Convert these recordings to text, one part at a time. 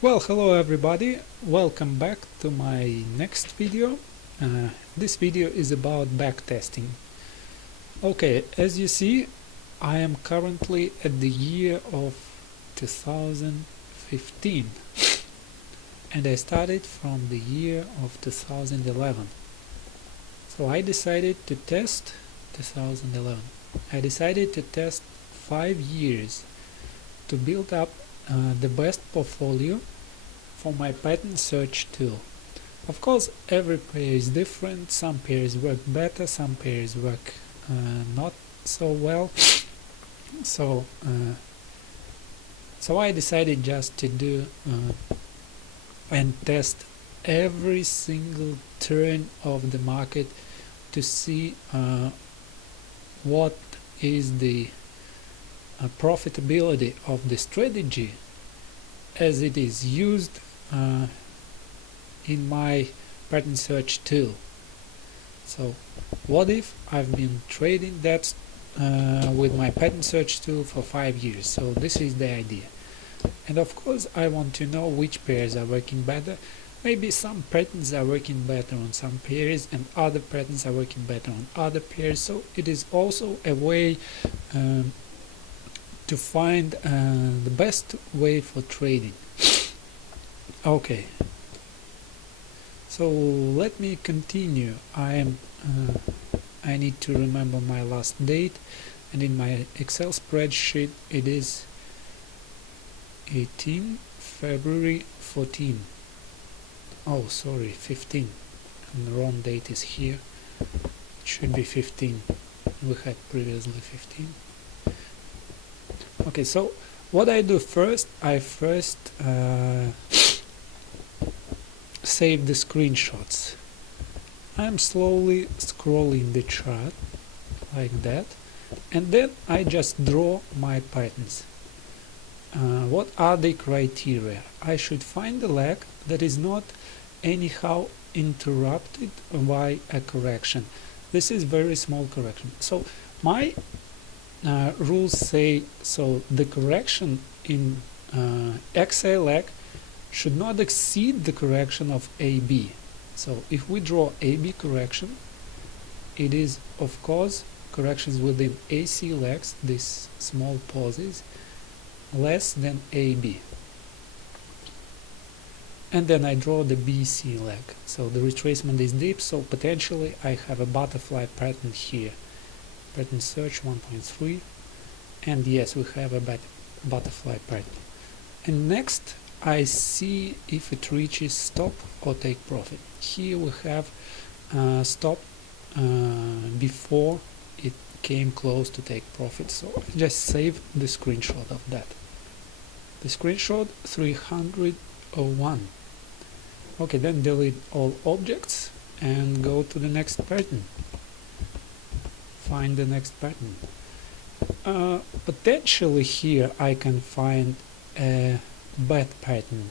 Well, hello everybody, welcome back to my next video. This video is about backtesting. Okay, as you see, I am currently at the year of 2015 and I started from the year of 2011. So I decided to test 2011. I decided to test 5 years to build up the best portfolio for my pattern search tool. Of course, every pair is different. Some pairs work better, some pairs work not so well. So I decided just to do and test every single turn of the market to see what is the profitability of the strategy as it is used in my pattern search tool. So what if I've been trading that with my pattern search tool for 5 years? So this is the idea. And of course I want to know which pairs are working better. Maybe some patterns are working better on some pairs and other patterns are working better on other pairs. So it is also a way to find the best way for trading. Okay, so let me continue. I need to remember my last date, and in my Excel spreadsheet it is 18 February 14. Oh, sorry, 15. And the wrong date is here. It should be 15. We had previously 15. Okay, so what I do first, I first save the screenshots. I'm slowly scrolling the chart like that, and then I just draw my patterns. What are the criteria? I should find a leg that is not anyhow interrupted by a correction. This is very small correction. So my rules say so the correction in XA leg should not exceed the correction of AB. So if we draw AB correction, it is of course corrections within AC legs, these small pauses, less than AB. And then I draw the BC leg. So the retracement is deep, so potentially I have a butterfly pattern here. Pattern search 1.3, and yes, we have a butterfly pattern. And next I see if it reaches stop or take profit. Here we have stop before it came close to take profit, so I just save the screenshot of that. The screenshot 301. Okay, then delete all objects and go to the next pattern. Find the next pattern. Potentially here I can find a bad pattern.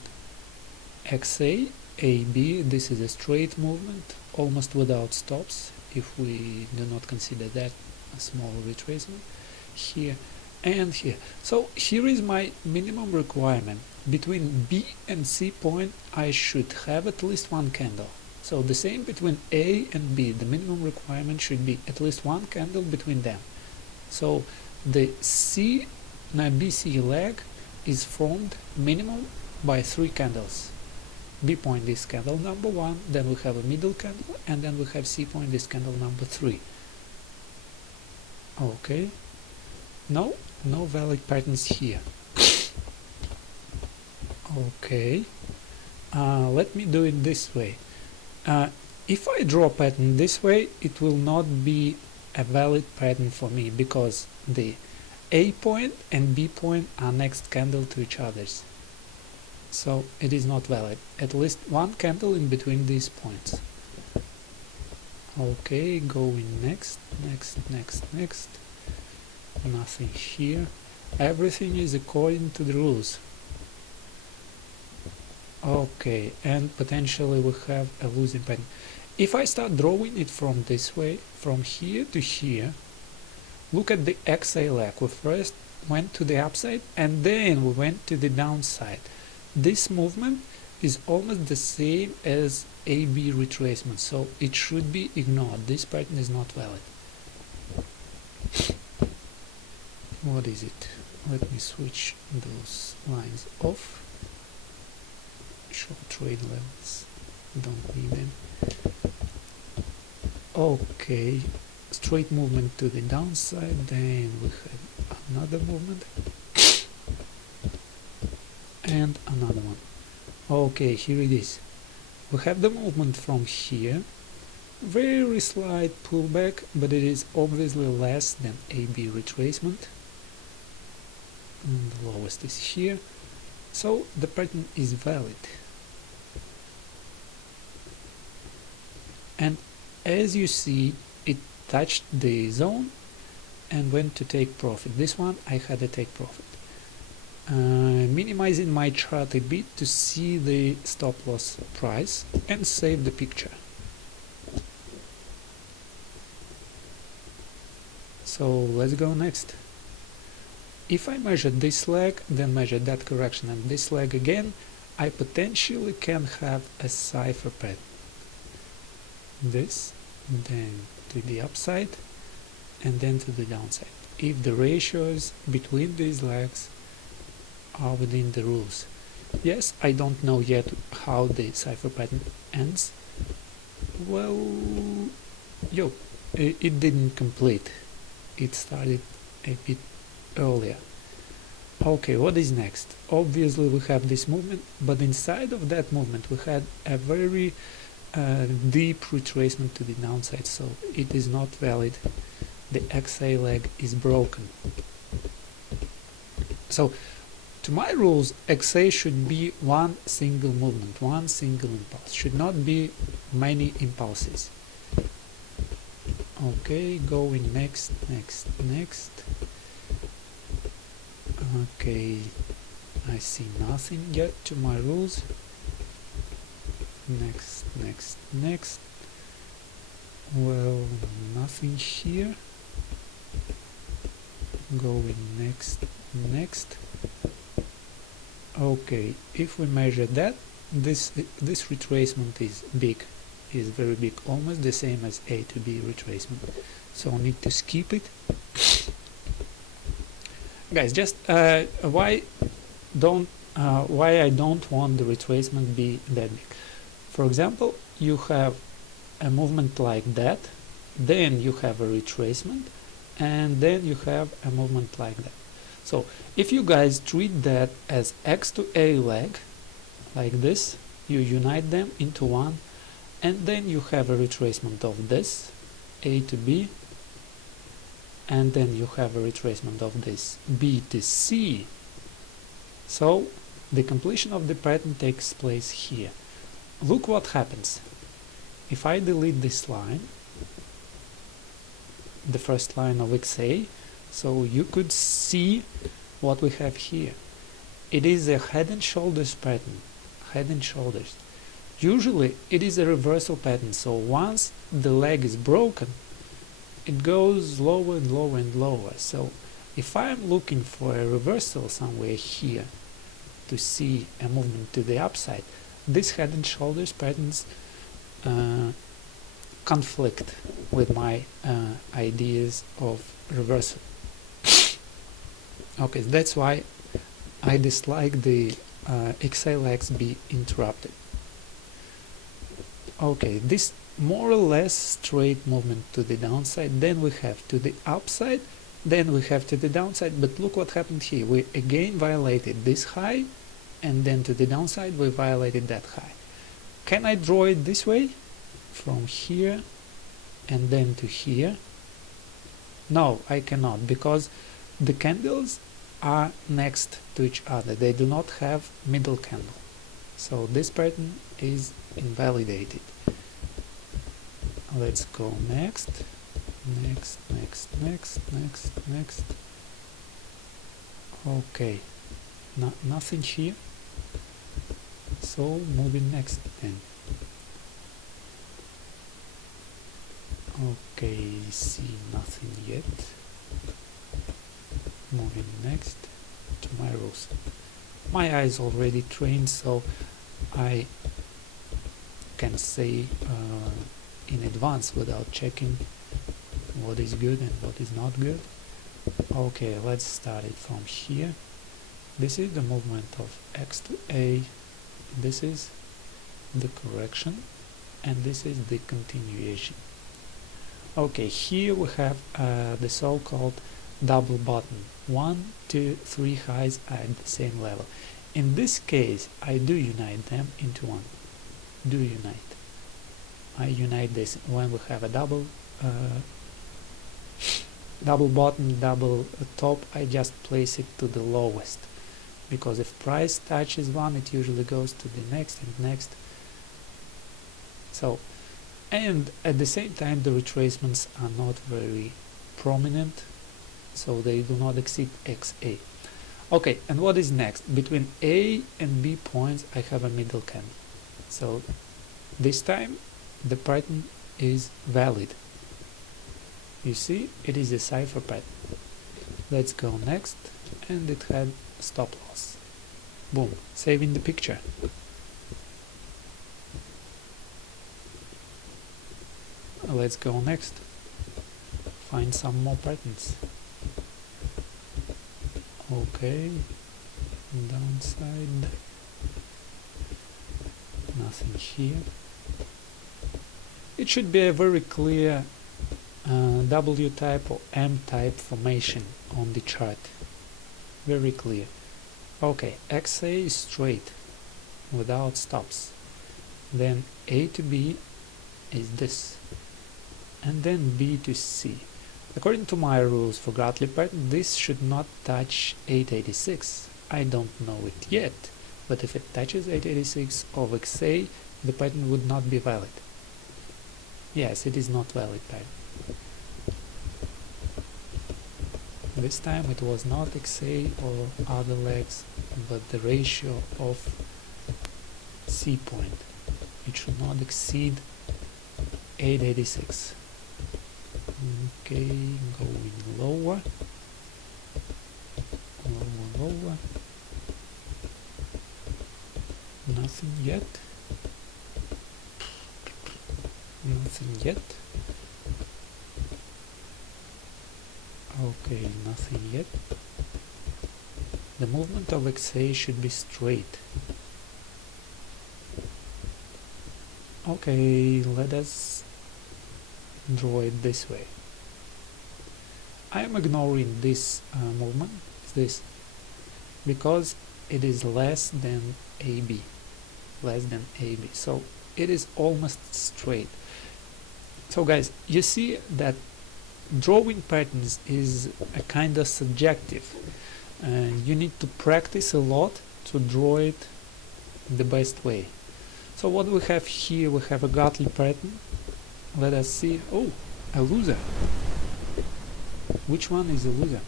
XA, AB, this is a straight movement, almost without stops, if we do not consider that a small retracement. Here and here. So here is my minimum requirement. Between B and C point I should have at least one candle. So the same between A and B, the minimum requirement should be at least one candle between them. So the BC leg is formed minimum by 3 candles. B point is candle number 1, then we have a middle candle, and then we have C point is candle number 3. Okay, no valid patterns here. Okay, let me do it this way. If I draw a pattern this way, it will not be a valid pattern for me because the A point and B point are next candle to each other's. So it is not valid. At least one candle in between these points. Okay, going next. Nothing here. Everything is according to the rules. Okay, and potentially we have a losing pattern. If I start drawing it from this way, from here to here, look at the XA leg. We first went to the upside and then we went to the downside. this movement is almost the same as AB retracement, so it should be ignored. This pattern is not valid. What is it? Let me switch those lines off. Show trade levels, don't need them. Okay, straight movement to the downside, then we have another movement and another one. Okay, here it is. We have the movement from here, very slight pullback, but it is obviously less than AB retracement, and the lowest is here, so the pattern is valid. And as you see, it touched the zone and went to take profit. This one I had a take profit. Minimizing my chart a bit to see the stop loss price and save the picture. So let's go next. If I measure this leg, then measure that correction and this leg again, I potentially can have a cipher pattern. This, then to the upside, and then to the downside, if the ratios between these legs are within the rules. Yes, I don't know yet how the cipher pattern ends. Well, it didn't complete. It started a bit earlier. Okay, what is next? Obviously we have this movement, but inside of that movement we had a very deep retracement to the downside, so it is not valid. The XA leg is broken. So to my rules, XA should be one single movement, one single impulse, should not be many impulses. Okay, going next. Okay, I see nothing yet to my rules. Next. Well, nothing here. Going next. Okay, if we measure that, this retracement is big, is very big, almost the same as A to B retracement. So I need to skip it. Guys, just why I don't want the retracement be that big. For example, you have a movement like that, then you have a retracement, and then you have a movement like that. So if you guys treat that as X to A leg, like this, you unite them into one, and then you have a retracement of this, A to B, and then you have a retracement of this, B to C. So the completion of the pattern takes place here. Look what happens. If I delete this line, the first line of XA, so you could see what we have here. It is a head and shoulders pattern, head and shoulders. Usually it is a reversal pattern, so once the leg is broken, it goes lower and lower and lower. So if I'm looking for a reversal somewhere here to see a movement to the upside, these head and shoulders patterns conflict with my ideas of reversal. Okay, that's why I dislike the XA legs be interrupted. Okay, this more or less straight movement to the downside, then we have to the upside, then we have to the downside, but look what happened here. We again violated this high, and then to the downside we violated that high. Can I draw it this way? From here and then to here? No, I cannot, because the candles are next to each other. They do not have middle candle. So this pattern is invalidated. Let's go next. Okay, nothing here. So moving next then. Okay, see nothing yet. Moving next to my rules. My eye is already trained, so I can say in advance without checking what is good and what is not good. Okay, let's start it from here. This is the movement of X to A, this is the correction, and this is the continuation. Okay, here we have the so-called double bottom. 1, 2, 3 highs are at the same level. In this case, I do unite them into one. Do unite. I unite this when we have a double bottom, double top. I just place it to the lowest, because if price touches one, it usually goes to the next and next. So, and at the same time, the retracements are not very prominent, so they do not exceed XA. Okay, and what is next? Between A and B points, I have a middle candle. So this time the pattern is valid. You see, it is a cipher pattern. Let's go next, and it had stop loss. Boom, saving the picture. Let's go next. Find some more patterns. Okay, downside, nothing here. It should be a very clear W type or M type formation on the chart. Very clear. Okay, XA is straight without stops. Then A to B is this, and then B to C. According to my rules for Gartley pattern, this should not touch 886. I don't know it yet, but if it touches 886 of XA, the pattern would not be valid. Yes, it is not valid pattern. This time it was not XA or other legs, but the ratio of C point. It should not exceed 886. Okay, going lower, lower, nothing yet, nothing yet. Okay, nothing yet. The movement of XA should be straight. Okay, let us draw it this way. I am ignoring this movement, this, because it is less than AB, so it is almost straight. So guys, you see that drawing patterns is a kind of subjective, and you need to practice a lot to draw it the best way. So what we have here, we have a Gartley pattern. Let us see. Oh, a loser. Which one is a loser?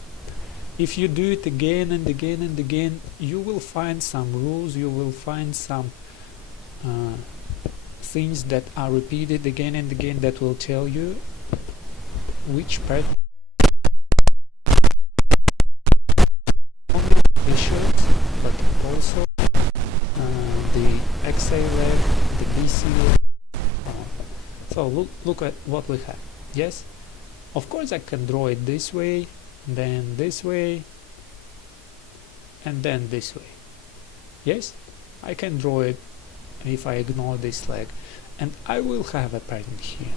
If you do it again and again and again, you will find some rules, you will find some things that are repeated again and again that will tell you which pattern issues, but also the XA leg, the BC leg. So look at what we have. Yes, of course I can draw it this way, then this way, and then this way. Yes, I can draw it if I ignore this leg, and I will have a pattern here.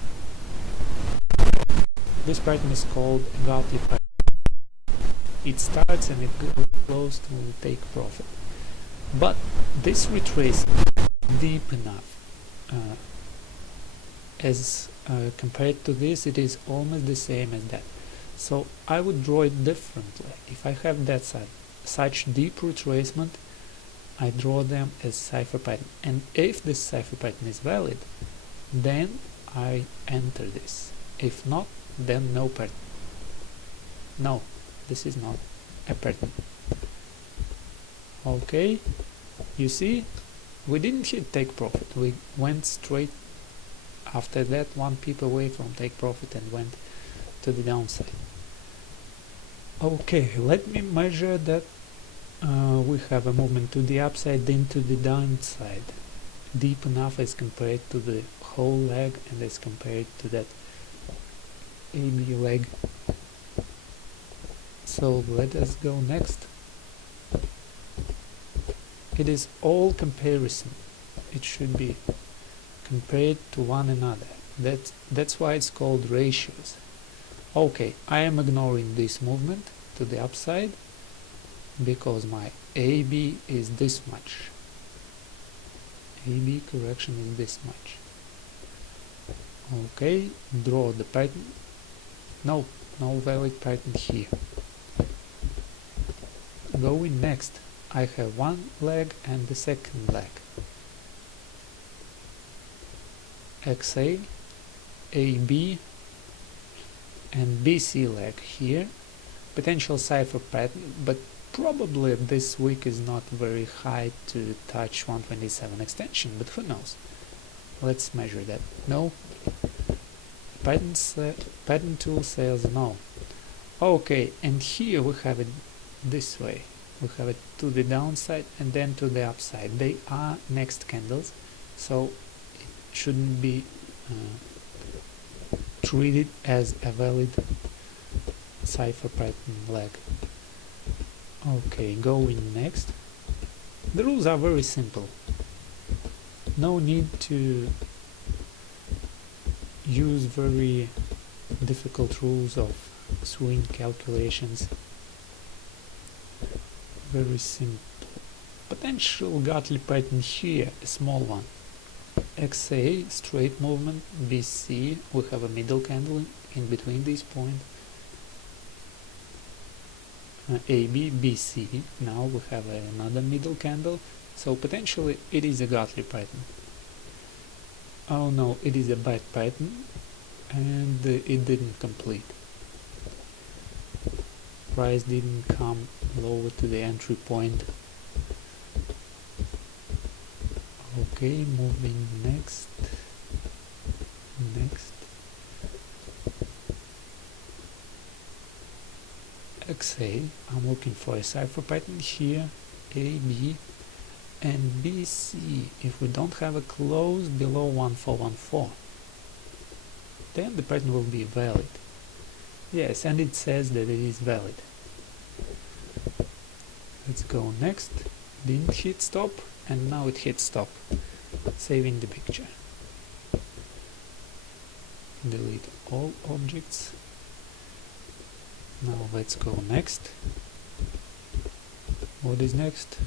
This pattern is called Gartley pattern. It starts and it goes close to take profit, but this retrace deep enough. As compared to this, it is almost the same as that. So I would draw it differently. If I have that such deep retracement, I draw them as cipher pattern. And if this cipher pattern is valid, then I enter this. If not, then no pattern. No, this is not a pattern. Okay, you see, we didn't hit take profit. We went straight after that, one pip away from take profit and went to the downside. Okay, let me measure that we have a movement to the upside, then to the downside, deep enough as compared to the whole leg and as compared to that AB leg. So let us go next. It is all comparison. It should be compared to one another. That's why it's called ratios. Okay, I am ignoring this movement to the upside because my AB is this much. AB correction is this much. Okay, draw the pattern. No valid pattern here. Going next, I have one leg and the second leg. XA, AB and BC leg here. Potential cipher pattern, but probably this week is not very high to touch 127 extension, but who knows. Let's measure that. No. Pattern tool says no. Okay, and here we have it this way. We have it to the downside and then to the upside. They are next candles, so it shouldn't be treated as a valid cipher pattern leg. Okay, going next. The rules are very simple. No need to use very difficult rules of swing calculations. Very simple. Potential Gartley pattern here, a small one. XA, straight movement. BC, we have a middle candle in between these points. AB, BC, now we have another middle candle, so potentially it is a Gartley pattern. Oh no, it is a bad pattern and it didn't complete. Price didn't come lower to the entry point. Okay, moving next. XA, I'm looking for a cipher pattern here, AB and BC. If we don't have a close below 1414, then the pattern will be valid. Yes, and it says that it is valid. Let's go next. Didn't hit stop, and now it hit stop. Saving the picture. Delete all objects. Now let's go next. What is next?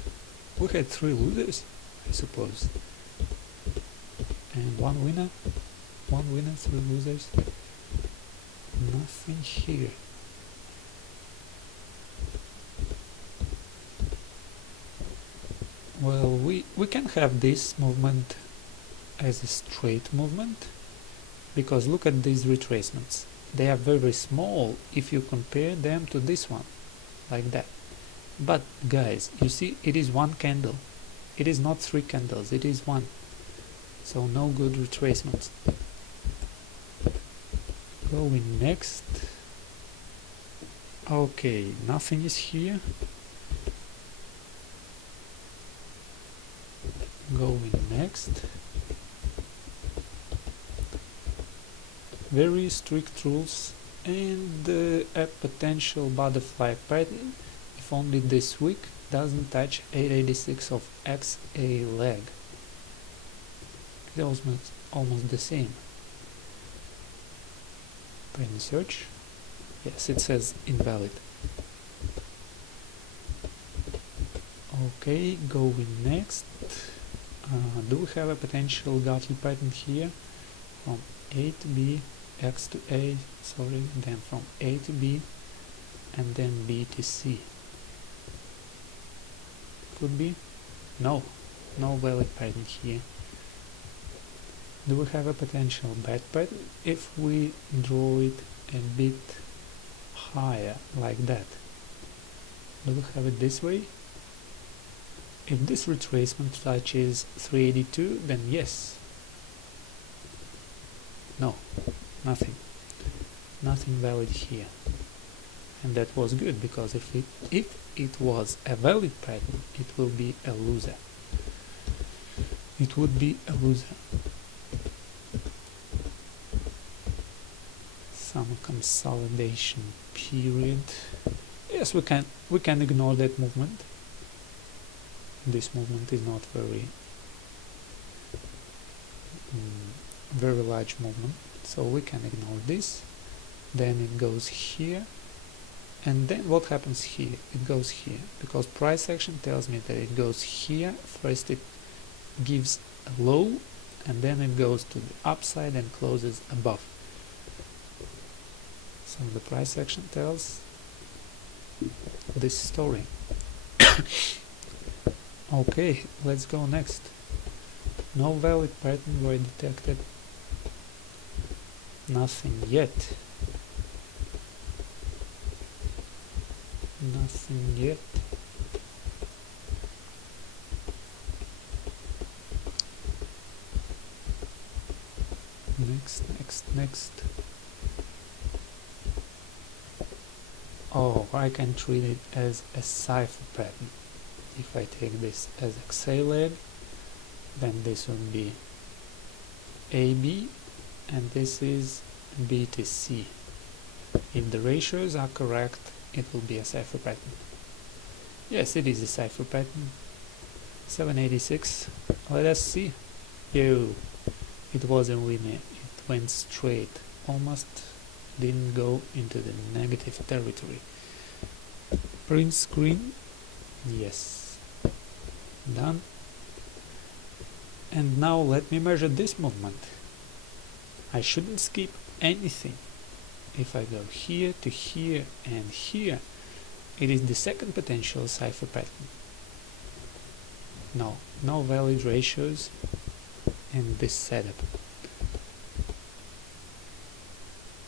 We had 3 losers, I suppose. And one winner, 3 losers. Nothing here. Well, we can have this movement as a straight movement, because look at these retracements. They are very small if you compare them to this one, like that. But guys, you see, it is one candle. It is not 3 candles, it is one. So no good retracements. Going next. Okay, nothing is here. Going next. Very strict rules and a potential butterfly pattern if only this week doesn't touch 886 of XA leg. It's almost the same. Pattern search. Yes, it says invalid. Okay, going next. Do we have a potential Gartley pattern here from A to B, X to A, sorry, then from A to B, and then B to C? Could be? No valid pattern here. Do we have a potential bad pattern if we draw it a bit higher, like that? Do we have it this way? If this retracement touches 382, then yes. No, nothing valid here. and that was good, because if it was a valid pattern, it will be a loser. It would be a loser. Some consolidation period. Yes, we can ignore that movement. This movement is not very large movement, so we can ignore this. Then it goes here, and then what happens here? It goes here, because price action tells me that it goes here. First it gives a low, and then it goes to the upside and closes above. So the price action tells this story. Okay, let's go next. No valid pattern were detected. Nothing yet. Nothing yet. Next. Oh, I can treat it as a cipher pattern. If I take this as XA leg, then this would be AB, and this is B to C. If the ratios are correct, it will be a cipher pattern. Yes, it is a cipher pattern. 786. Let us see. Yo, it wasn't linear. It went straight. Almost didn't go into the negative territory. Print screen. Yes. Done. And now let me measure this movement. I shouldn't skip anything. If I go here to here and here, it is the second potential cipher pattern. No valid ratios in this setup.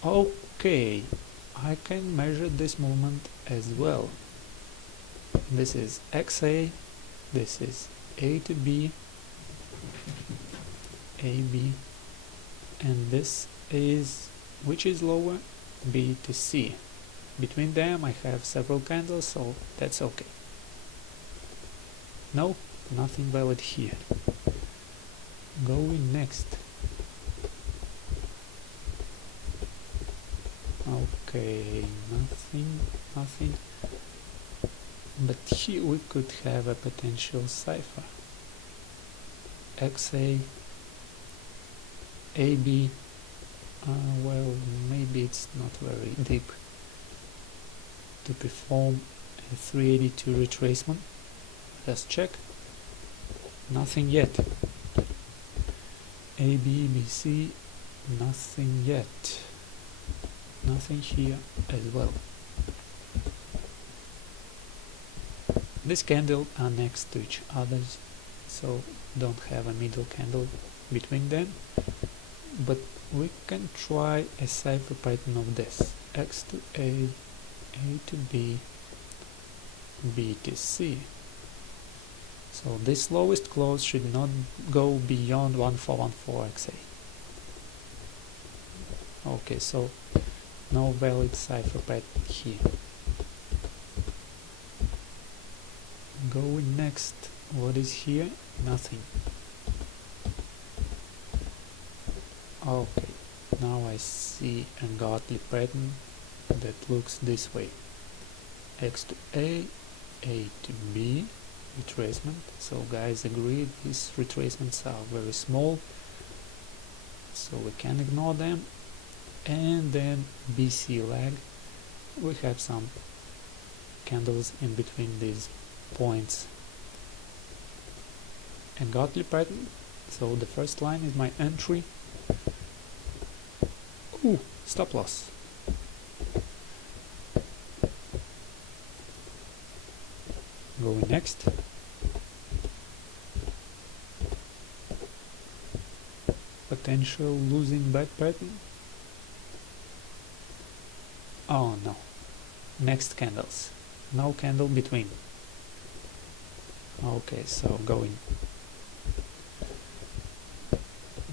Okay, I can measure this movement as well. This is XA, this is A to B, AB, and this is, which is lower, B to C. Between them I have several candles, so that's okay. No, nothing valid here. Going next. Okay, nothing. But here we could have a potential cipher. XA, AB, well, maybe it's not very deep to perform a 382 retracement. Let's check. Nothing yet. AB, BC, nothing yet. Nothing here as well. This candle are next to each other, so don't have a middle candle between them, but we can try a cipher pattern of this: X to A to B, B to C. So this lowest close should not go beyond 1414 XA. Okay, so no valid cipher pattern here. Going next, what is here? Nothing. Okay, now I see a godly pattern that looks this way: X to A to B, retracement. So guys agree, these retracements are very small, so we can ignore them. And then BC lag, we have some candles in between these points. And godly pattern, so the first line is my entry. Ooh, stop loss. Going next. Potential losing back pattern. Oh no. Next candles. No candle between. Okay, so going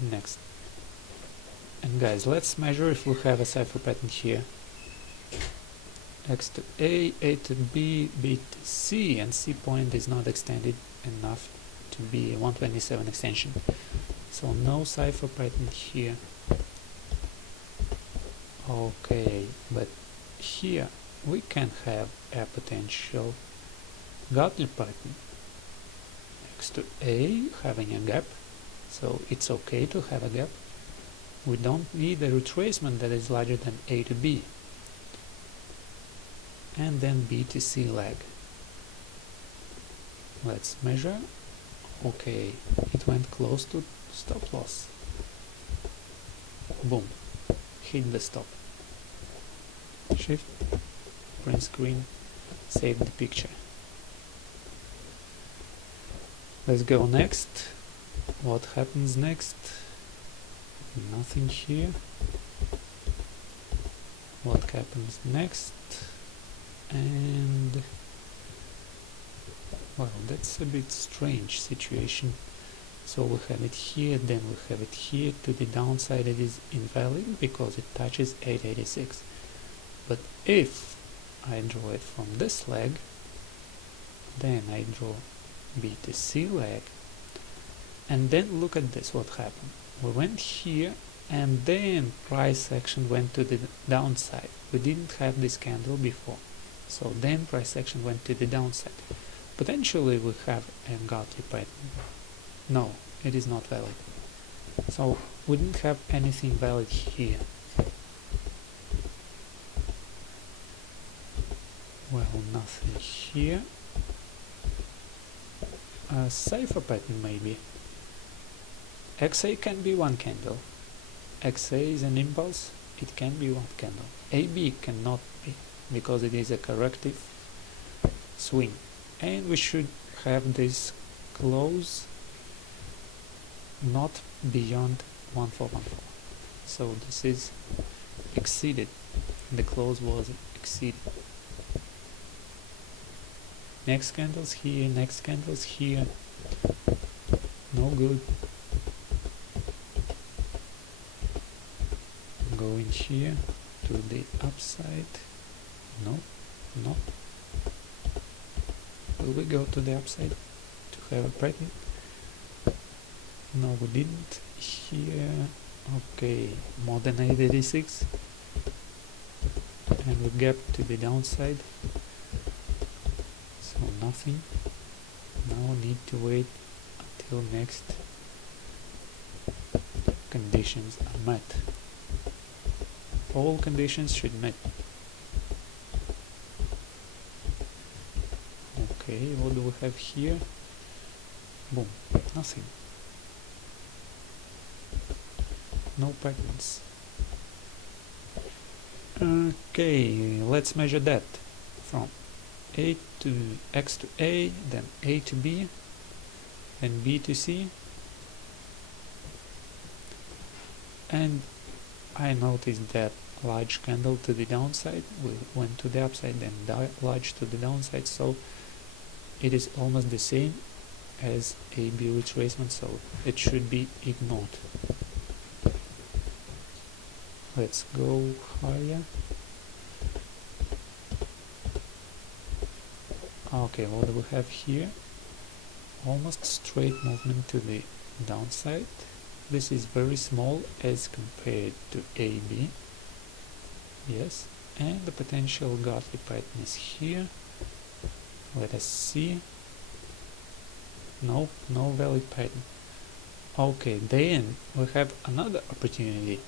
next. And guys, let's measure if we have a cipher pattern here. X to A to B, B to C, and C point is not extended enough to be a 127 extension. So no cipher pattern here. Okay, but here we can have a potential Gartley pattern. X to A having a gap, so it's okay to have a gap. We don't need a retracement that is larger than A to B. And then B to C lag. Let's measure. Okay, it went close to stop loss. Boom, hit the stop. Shift, print screen, save the picture. Let's go next. What happens next? Nothing here. What happens next? And well, that's a bit strange situation. So we have it here, then we have it here. To the downside it is invalid because it touches 886. But if I draw it from this leg, then I draw B to C leg, and then look at this, what happened. We went here and then price action went to the downside. We didn't have this candle before, so then price action went to the downside. Potentially we have a Gartley pattern. No, it is not valid. So we didn't have anything valid here. Well, nothing here. A cipher pattern maybe. XA can be one candle. XA is an impulse, it can be one candle. AB cannot be, because it is a corrective swing. And we should have this close not beyond 1414. So this is exceeded. The close was exceeded. Next candles here, next candles here. No good. Going here to the upside. No, no. Will we go to the upside to have a pattern? No, we didn't. Here, okay, more than 886. And we gap to the downside. So nothing. Now we need to wait until next conditions are met. All conditions should be met. Okay, what do we have here? Boom, nothing. No patterns. Okay, let's measure that from A to X to A, then A to B, then B to C. And I noticed that large candle to the downside, we went to the upside, then large to the downside, so it is almost the same as AB retracement, so it should be ignored. Let's go higher. Okay, what do we have here? Almost straight movement to the downside. This is very small as compared to AB. Yes, and the potential Gartley pattern is here. Let us see. No, no valid pattern. Okay, then we have another opportunity.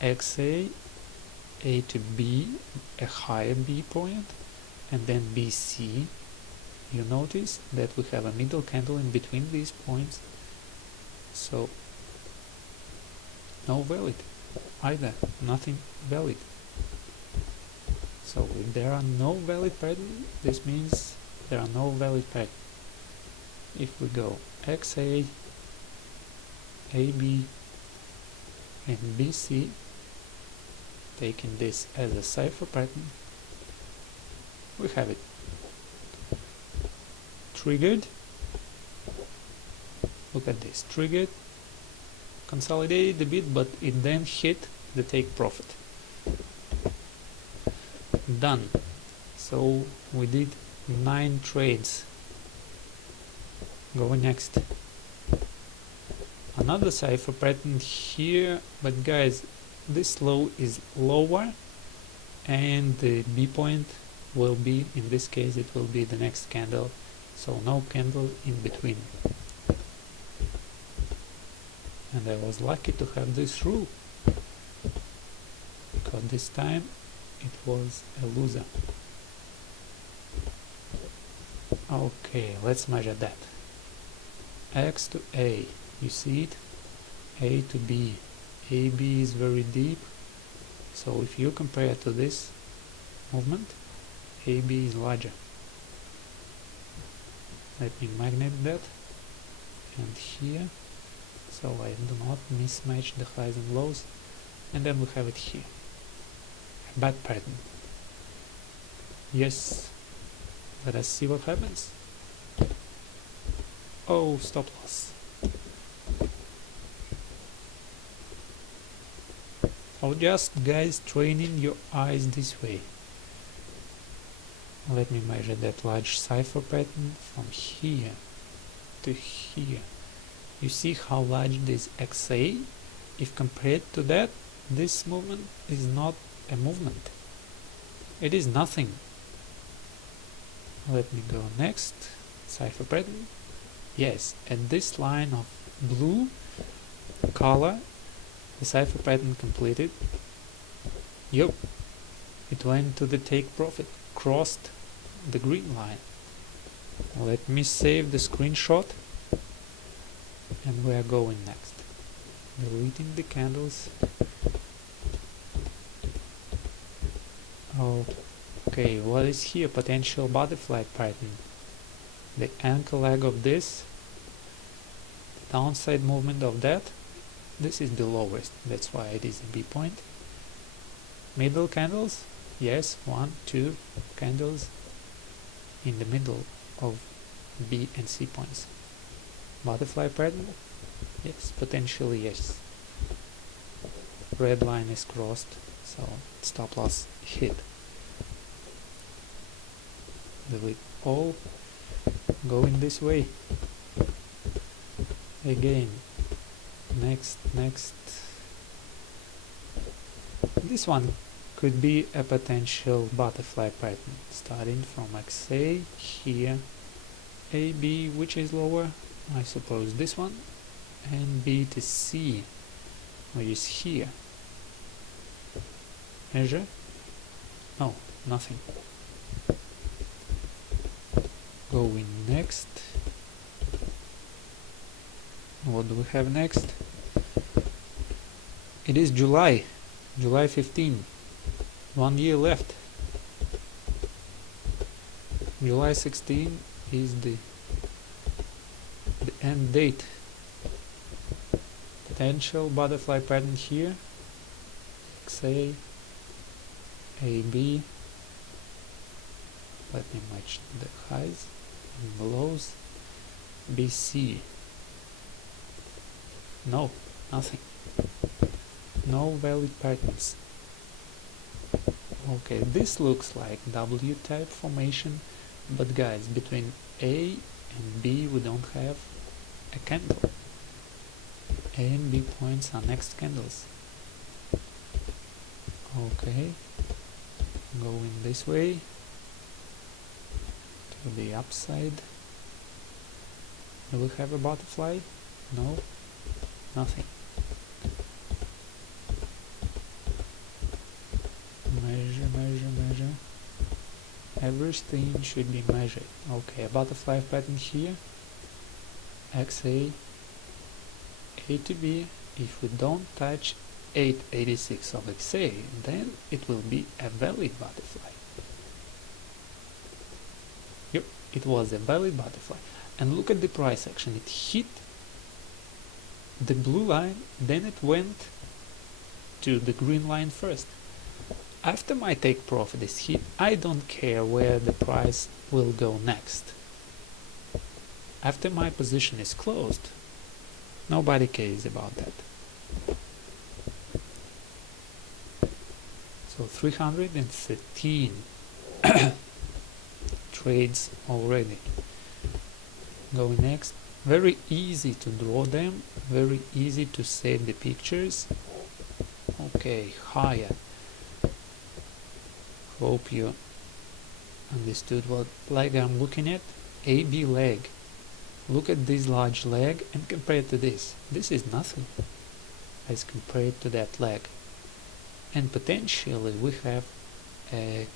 XA, A to B, a higher B point, and then BC. You notice that we have a middle candle in between these points. So no valid either, nothing valid. So if there are no valid patterns, this means there are no valid patterns. If we go XA, AB, and BC, taking this as a cipher pattern, we have it. Triggered. Look at this, triggered, consolidated a bit, but it then hit the take profit. Done. So we did 9 trades. Go next. Another cipher pattern here, but guys, this low is lower and the B point will be, in this case it will be the next candle, so no candle in between. And I was lucky to have this rule, because this time it was a loser. Okay, let's measure that. X to A, you see it? A to B. AB is very deep, so if you compare to this movement, AB is larger. Let me magnet that, and here, so I do not mismatch the highs and lows, and then we have it here. A bad pattern. Yes, let us see what happens. Oh, stop loss. Or just, guys, training your eyes this way. Let me measure that large cipher pattern from here to here. You see how large this XA? If compared to that, this movement is not a movement. It is nothing. Let me go next. Cipher pattern. Yes, at this line of blue color, the cipher pattern completed. Yup, it went to the take profit, crossed the green line. Let me save the screenshot, and we are going next. Deleting the candles. Okay, what is here? Potential butterfly pattern. The ankle leg of this, the downside movement of that. This is the lowest, that's why it is a B point. Middle candles, yes, 1, 2 candles in the middle of B and C points. Butterfly pattern, yes, potentially yes. Red line is crossed, so stop loss hit. Delete all, going this way. Again. Next. This one could be a potential butterfly pattern, starting from XA here, AB, which is lower, I suppose this one, and B to C, which is here. Measure? No, nothing. Going next. What do we have next? It is July 15, 1 year left. July 16 is the end date. Potential butterfly pattern here, XA, AB. Let me match the highs and the lows. BC. No, nothing. No valid patterns. Okay, this looks like W-type formation, but guys, between A and B we don't have a candle. A and B points are next candles. Okay, going this way to the upside. Do we have a butterfly? No, nothing. Measure. Everything should be measured. Okay, a butterfly pattern here. XA, A to B. If we don't touch 886 of XA, then it will be a valid butterfly. Yep, it was a valid butterfly. And look at the price action. It hit the blue line, then it went to the green line first. After my take profit is hit, I don't care where the price will go next. After my position is closed, nobody cares about that. So 313 trades already. Going next. Very easy to draw them, very easy to save the pictures. Okay, higher. Hope you understood what leg I'm looking at. AB leg. Look at this large leg and compare it to this. This is nothing as compared to that leg. And potentially we have a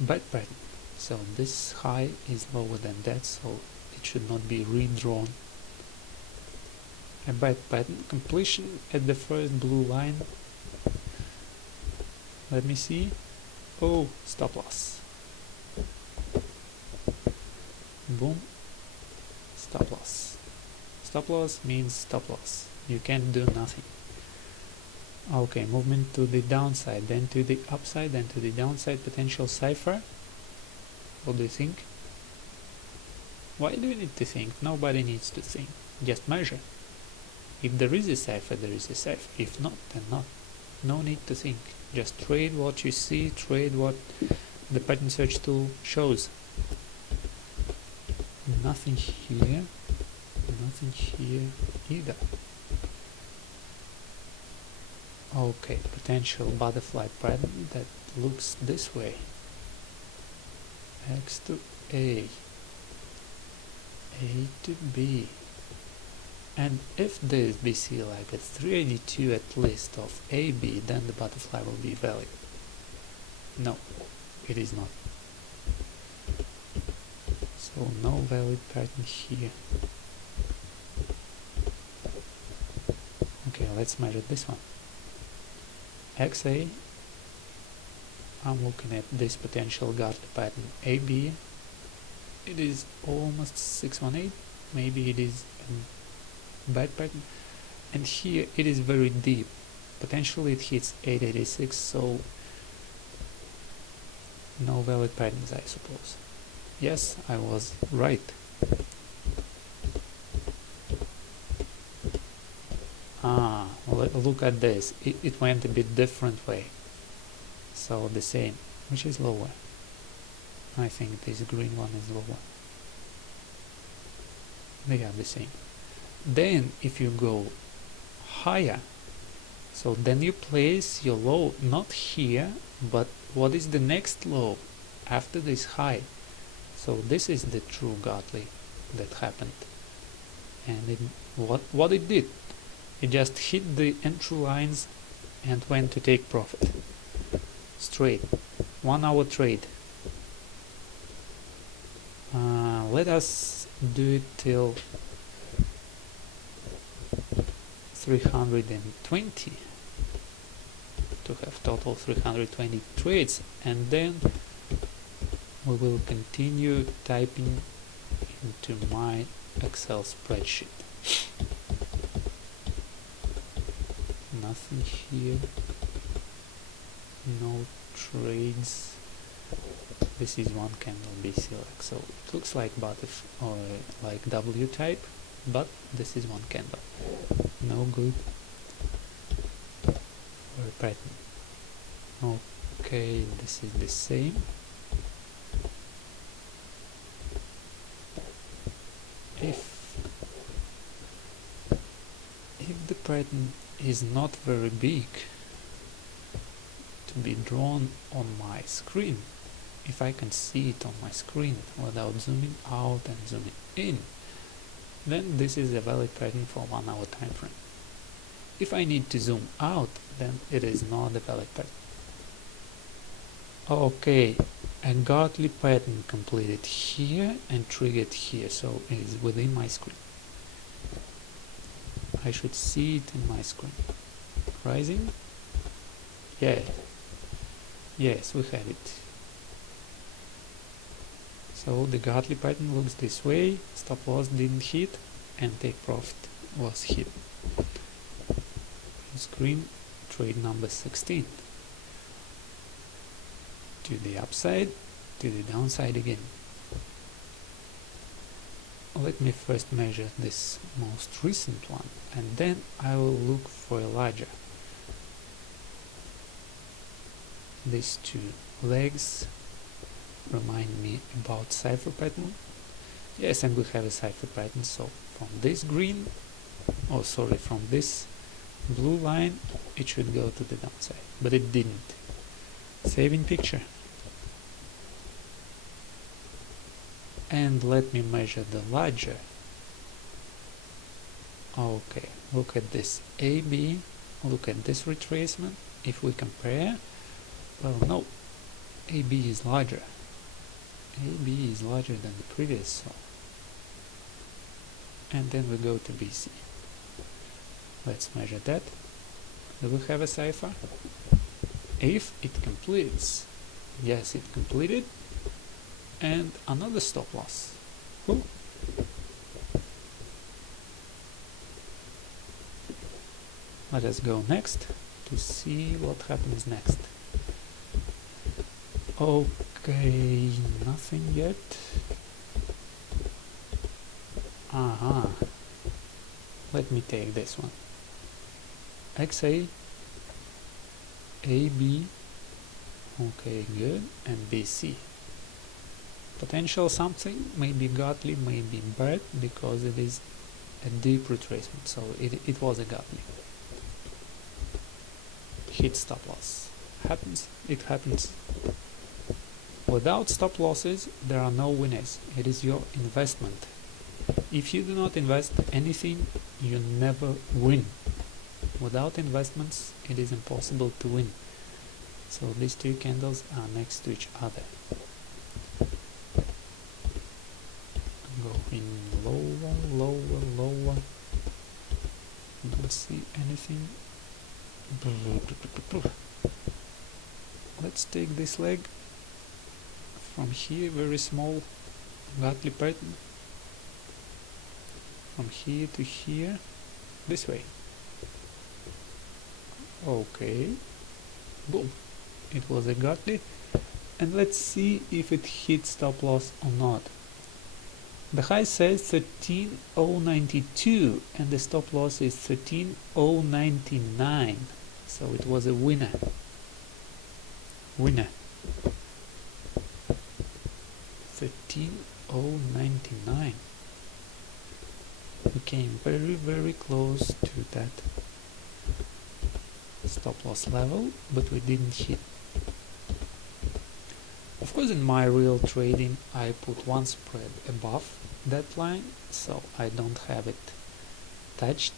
bad pattern. So this high is lower than that, so it should not be redrawn. A bad pattern. Completion at the first blue line. Let me see. Oh, stop loss. Boom. Stop loss. Stop loss means stop loss. You can't do nothing. Okay, movement to the downside, then to the upside, then to the downside, potential cipher. What do you think? Why do you need to think? Nobody needs to think. Just measure. If there is a cipher, there is a cipher. If not, then not. No need to think. Just trade what you see, trade what the pattern search tool shows. Nothing here, nothing here either. Okay, potential butterfly pattern that looks this way. X to A to B. And if this BC like a 382 at least of AB, then the butterfly will be valid. No, it is not. So no valid pattern here. Okay, let's measure this one. XA, I'm looking at this potential Gartley pattern. AB, it is almost 618, maybe it is a bad pattern, and here it is very deep. Potentially it hits 886, so no valid patterns, I suppose. Yes, I was right. Look at this. It went a bit different way. So the same. Which is lower? I think this green one is lower. They are the same. Then if you go higher, so then you place your low not here, but what is the next low after this high? So this is the true Gartley that happened. And what it did? It just hit the entry lines and went to take profit. Straight. 1 hour trade. Let us do it till 320 to have total 320 trades, and then we will continue typing into my Excel spreadsheet. Nothing here, no trades. This is one candle BC leg, so it looks like or like W type, but this is one candle. No good for a pattern. Okay, this is the same. If the pattern is not very big to be drawn on my screen, if I can see it on my screen without zooming out and zooming in, then this is a valid pattern for 1 hour time frame. If I need to zoom out, then it is not a valid pattern. Okay, a Gartley pattern completed here and triggered here, so it is within my screen. I should see it in my screen. Rising? Yeah. Yes, we have it. So the Gartley pattern looks this way, stop loss didn't hit, and take profit was hit. Screen, trade number 16. To the upside, to the downside again. Let me first measure this most recent one, and then I will look for a larger. These two legs remind me about cipher pattern. Yes, and we have a cipher pattern, so from this green, oh sorry, from this blue line it should go to the downside, but it didn't. Saving picture. And let me measure the larger. Okay, look at this AB, look at this retracement. If we compare, well, no, AB is larger. AB is larger than the previous saw. And then we go to BC. Let's measure that. Do we have a cipher? If it completes, yes, it completed, and another stop loss. Cool. Let us go next to see what happens next. Okay, nothing yet. Aha. Let me take this one. XA, AB, okay, good, and BC. Potential something, maybe godly, maybe bad, because it is a deep retracement, so it was a godly. Hit stop loss. Happens, it happens. Without stop losses, there are no winners. It is your investment. If you do not invest anything, you never win. Without investments, it is impossible to win. So these two candles are next to each other. Going lower, lower, lower. Don't see anything. Let's take this leg from here, very small godly pattern, from here to here, this way. Okay, boom, it was a godly, and let's see if it hits stop loss or not. The high says 13,092 and the stop loss is 13,099, so it was a winner. Winner. 13,099. We came very, very close to that stop loss level, but we didn't hit. Of course, in my real trading, I put one spread above that line, so I don't have it touched.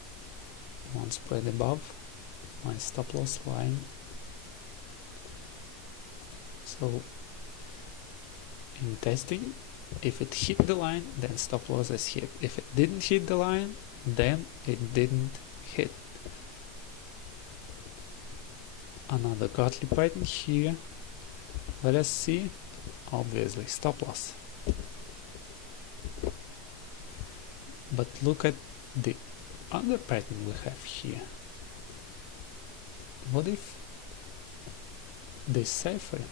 One spread above my stop loss line. So in testing, if it hit the line, then stop loss is hit. If it didn't hit the line, then it didn't hit. Another godly pattern here. Let us see. Obviously stop loss. But look at the other pattern we have here. What if this cipher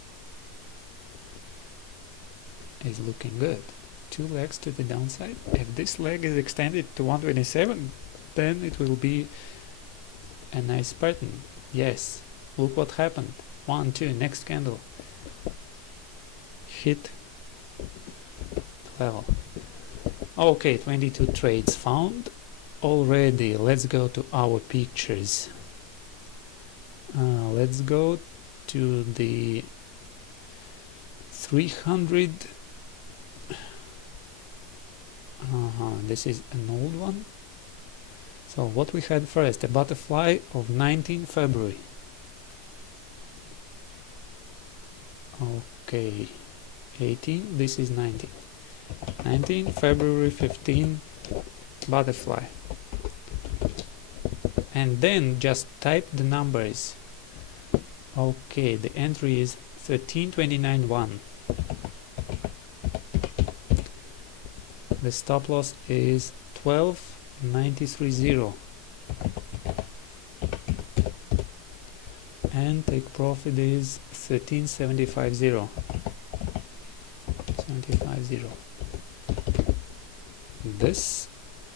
is looking good? Two legs to the downside. If this leg is extended to 127, then it will be a nice pattern. Yes, look what happened. 1, 2, next candle. Hit level. Okay, 22 trades found already. Let's go to our pictures. Let's go to the 300. This is an old one. So what we had first, a butterfly of 19 February. Okay, 18, this is 19. 19 February 15 butterfly. And then just type the numbers. Okay, the entry is 1329.1. The stop loss is 12.93.0. And take profit is 13.75.0. 75.0. This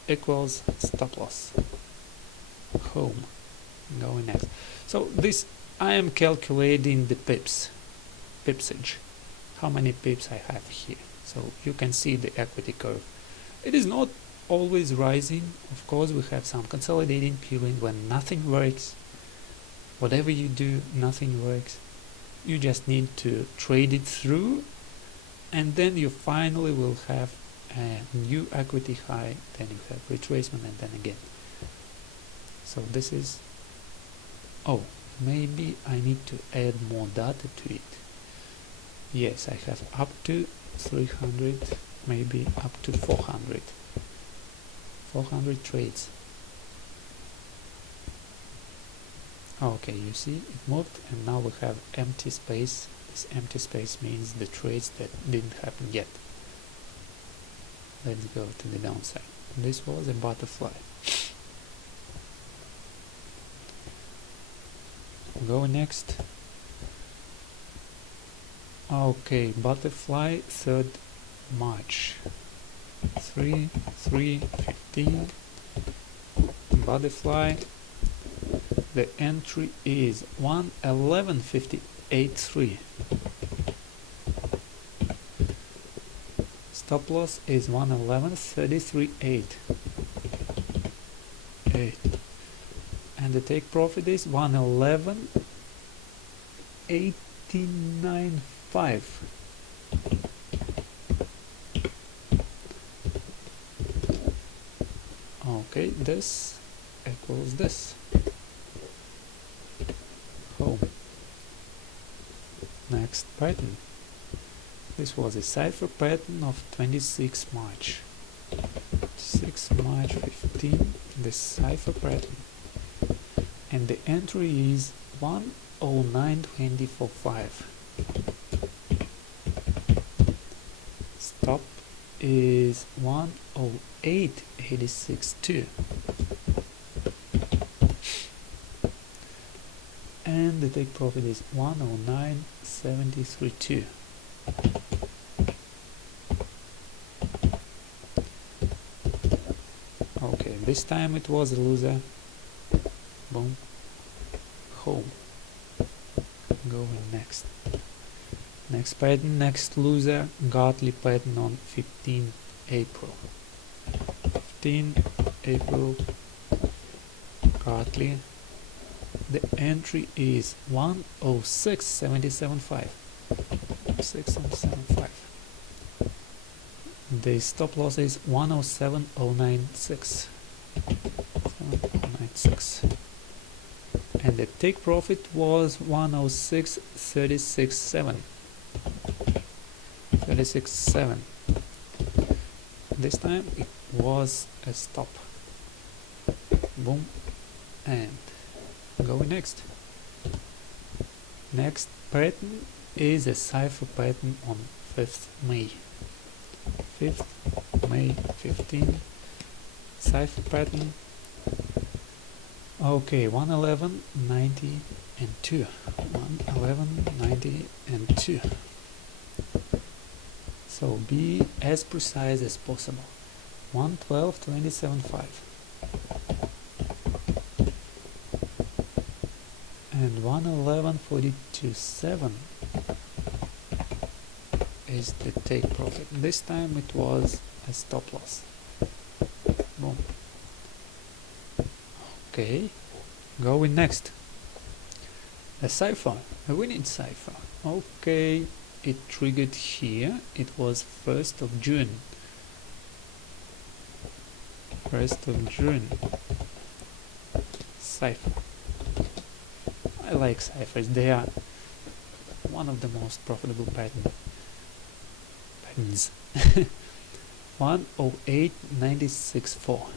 equals stop loss. Home. Going next. So this I am calculating the pipsage, how many pips I have here. So you can see the equity curve. It is not always rising. Of course, we have some consolidating period when nothing works. Whatever you do, nothing works. You just need to trade it through, and then you finally will have a new equity high, then you have retracement, and then again. So this is, oh, maybe I need to add more data to it. Yes, I have up to 300, maybe up to 400 trades. Okay, you see it moved, and now we have empty space. This empty space means the trades that didn't happen yet. Let's go to the downside. This was a butterfly. Go next. Okay, butterfly 3rd March. 3/3/15. Butterfly. The entry is 111.58.3. Stop loss is 111.33.8. And the take profit is 111.89.5. Okay, this equals this. Home. Next pattern. This was a cipher pattern of 26 March. 6 March 15, the cipher pattern. And the entry is 109.24.5. Stop is 108.86.2. And the take profit is 109.73.2. Okay, this time it was a loser. Boom. Home. Going next. Next pattern, next loser, Gartley pattern on 15 April. 15 April, Gartley. The entry is 106.77.5. 106.77.5. The stop loss is 107.096. 0.96. And the take profit was 106.36.7. 36.7. This time it was a stop. Boom. And going next. Next pattern is a cipher pattern on 5th May. 5th May 15. Cipher pattern. Okay, 111.90 and 2. 111.90 and 2. So be as precise as possible. 112.27.5. And 111.42.7 is the take profit. This time it was a stop loss. Boom. Okay, going next. A cipher, a winning cipher. Okay, it triggered here. It was 1st of June. 1st of June. Cipher. I like ciphers. They are one of the most profitable patterns. 108.96.4.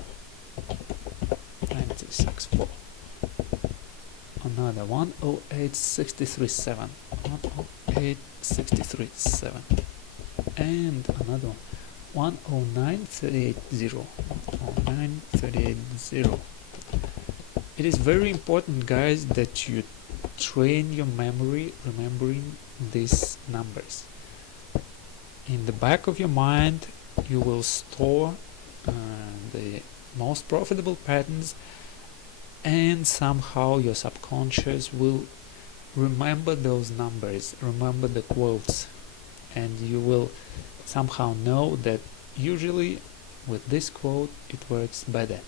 96.4. Another 108.63.7. 108.63.7. And another one 109.38.0. 109.38.0. It is very important, guys, that you train your memory remembering these numbers. In the back of your mind you will store the most profitable patterns, and somehow your subconscious will remember those numbers, remember the quotes, and you will somehow know that usually with this quote it works better.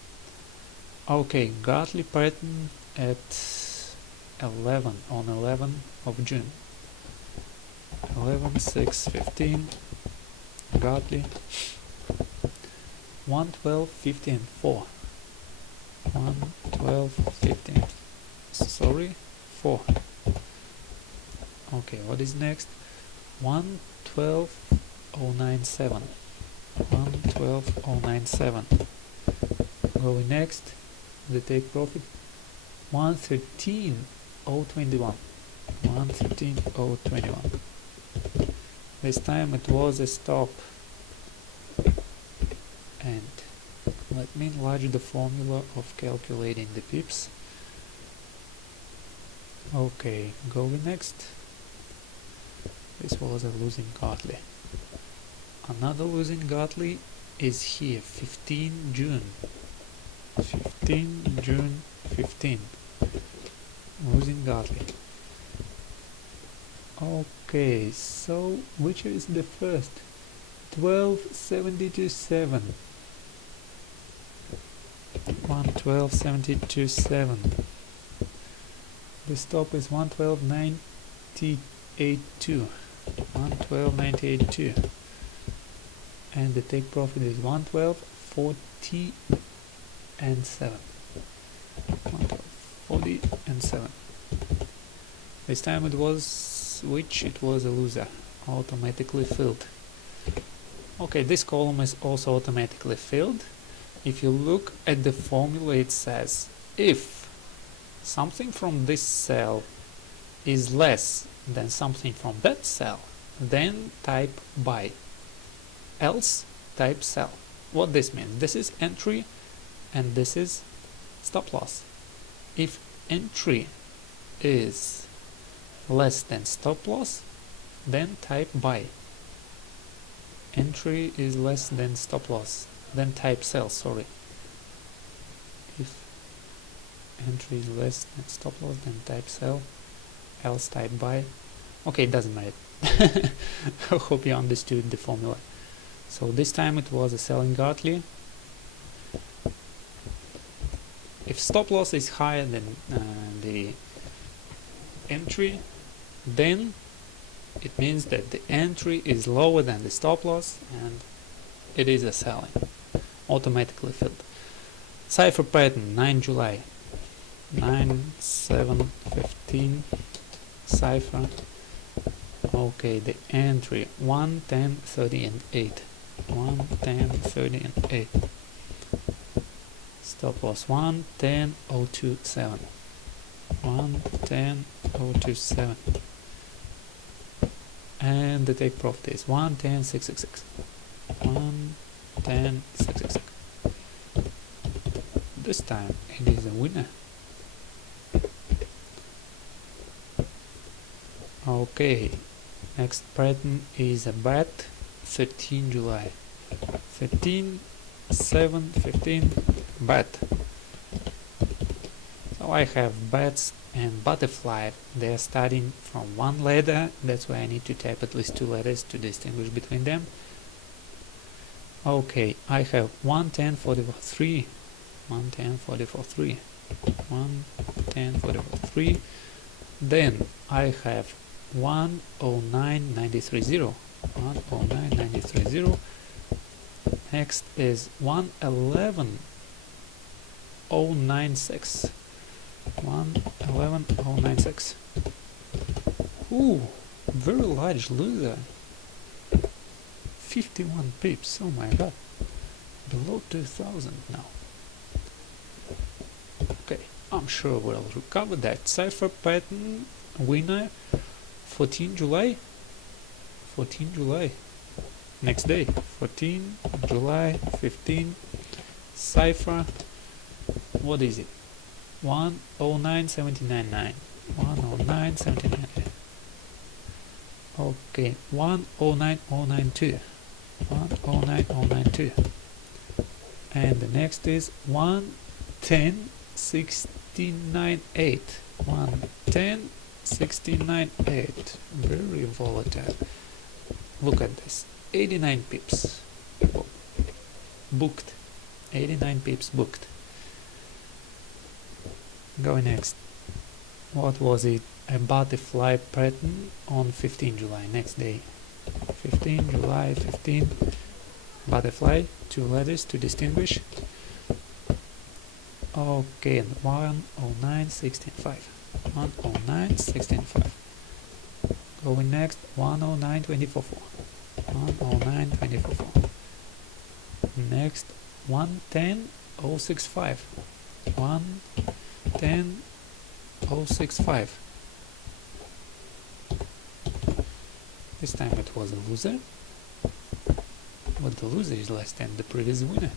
Okay, Gartley pattern at 11 on 11 of June. 11, 6, 15, Gartley, 1, 12, 15, 4. 1, 12, 15. Sorry, 4. Okay, what is next? 1, 12, 097. 1, 12, 097. Going next, the take profit. 1, 13, 021. 1, 13, 021. This time it was a stop. And let me enlarge the formula of calculating the pips. Okay, going next. This was a losing Gartley. Another losing Gartley is here, 15 June. 15 June 15. Losing Gartley. Okay, so which is the first? 12.72.7. 112.72.7. The stop is 112.98.2. 112.98.2. And the take profit is 112.40 and 7. 112.40 and 7. This time it was which? It was a loser, automatically filled. Okay, this column is also automatically filled. If you look at the formula, it says if something from this cell is less than something from that cell, then type buy, else type sell. What this means? This is entry and this is stop loss. If entry is less than stop loss, then type buy. Entry is less than stop loss, then type sell, sorry. If entry is less than stop loss, then type sell, else type buy. Okay, it doesn't matter. I hope you understood the formula. So this time it was a selling Gartley. If stop loss is higher than the entry, then it means that the entry is lower than the stop loss and it is a selling, automatically filled. Cipher pattern 9 July, 9, 7, 15, cipher. Okay, the entry 1, 10, 30 and 8. 1, 10, 30 and 8. Stop loss 1, 10, 027. 1, 10, 027. And the take profit is 1, 10, 666. 1, 10, 666. This time it is a winner. Okay, next pattern is a bat 13 July. 13, 7, 15, bat. So I have bats and butterfly. They are starting from one letter, that's why I need to type at least 2 letters to distinguish between them. Okay, I have 1, 10, 44, 3. 1, 10, 44, 3. 1, 10, 44, 3. Then I have 109, 93, 0. 109, 93, 0. Next is 111, 096. 111, 096. Ooh, very large loser. 51 pips, oh my god. Below 2000 now. Okay, I'm sure we'll recover that. Cipher pattern winner 14 July. 14 July. Next day. 14 July 15. Cipher. What is it? 109.79.9. 109.79. Okay, 109.092. 109.092. And the next is 110.69.8. 110.69.8. 69.8, very volatile. Look at this, 89 pips booked, 89 pips booked. Going next, what was it? A butterfly pattern on 15 July, next day. 15 July, 15, butterfly, 2 letters to distinguish. Okay, and 109.16.5, 109.16.5. Going next, 109.24.4, 109.24.4. Next, 110.065, 110.065. This time it was a loser, but the loser is less than the previous winner.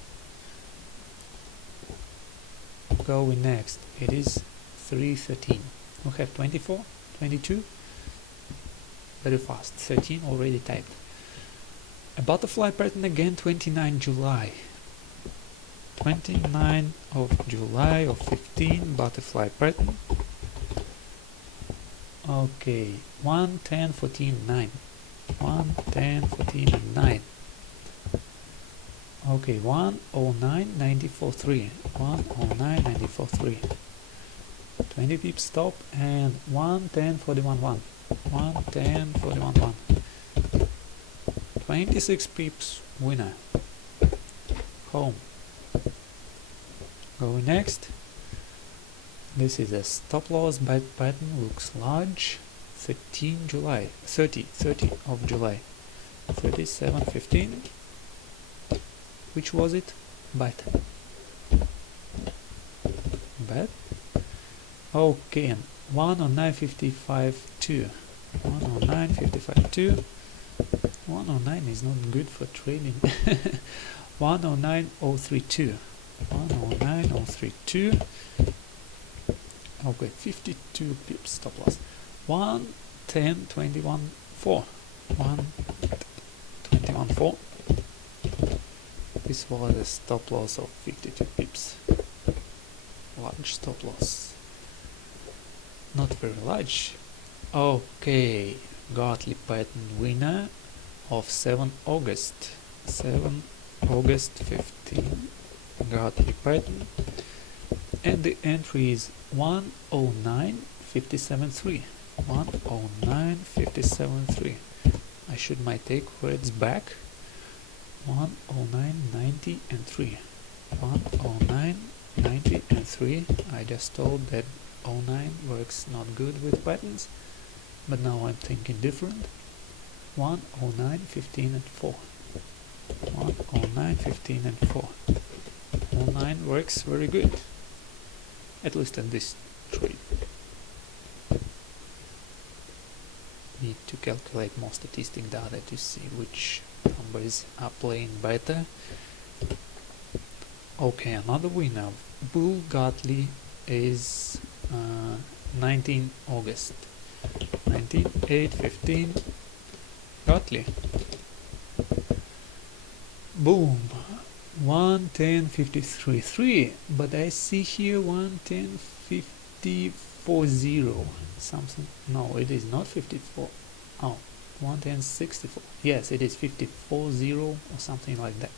Going next, it is 3.13. We have 24, 22, very fast, 13 already typed. A butterfly pattern again, 29 July. 29 of July of 15, butterfly pattern. Okay, 110.14.9. 110.14 and 9. Okay, 109.94.3. 109.94.3. 20 pips stop and 110.41.1. 110.41.1. 26 pips winner. Home. Going next. This is a stop loss bad pattern, looks large. 13 July, 30 of July, 37.15. Which was it? Bet. Okay, and 109.55.2. 109.55.2. 109 is not good for trading. 109.032. 109.032. Okay, 52 pips stop loss. 110.21.4. 110.21.4. This was a stop loss of 52 pips. Large stop loss. Not very large. Okay, Gartley pattern winner of 7 August. 7 August 15. Gartley pattern. And the entry is 109.57.3. 109.57.3. I should my take words back. 109.90 and 3. 109.90 and 3. I just told that 09 works not good with patterns, but now I'm thinking different. 109.15 and 4. 109.15 and 4. 09 works very good, at least in this trade. Need to calculate more statistic data to see which numbers are playing better. Okay, another winner, Bull Gartley, is 19 August. 19.8.15. Gartley. Boom. 110.53.3, but I see here 110.54.0 something. No, it is not 54. Oh, 110.64. Yes, it is 54.0 or something like that.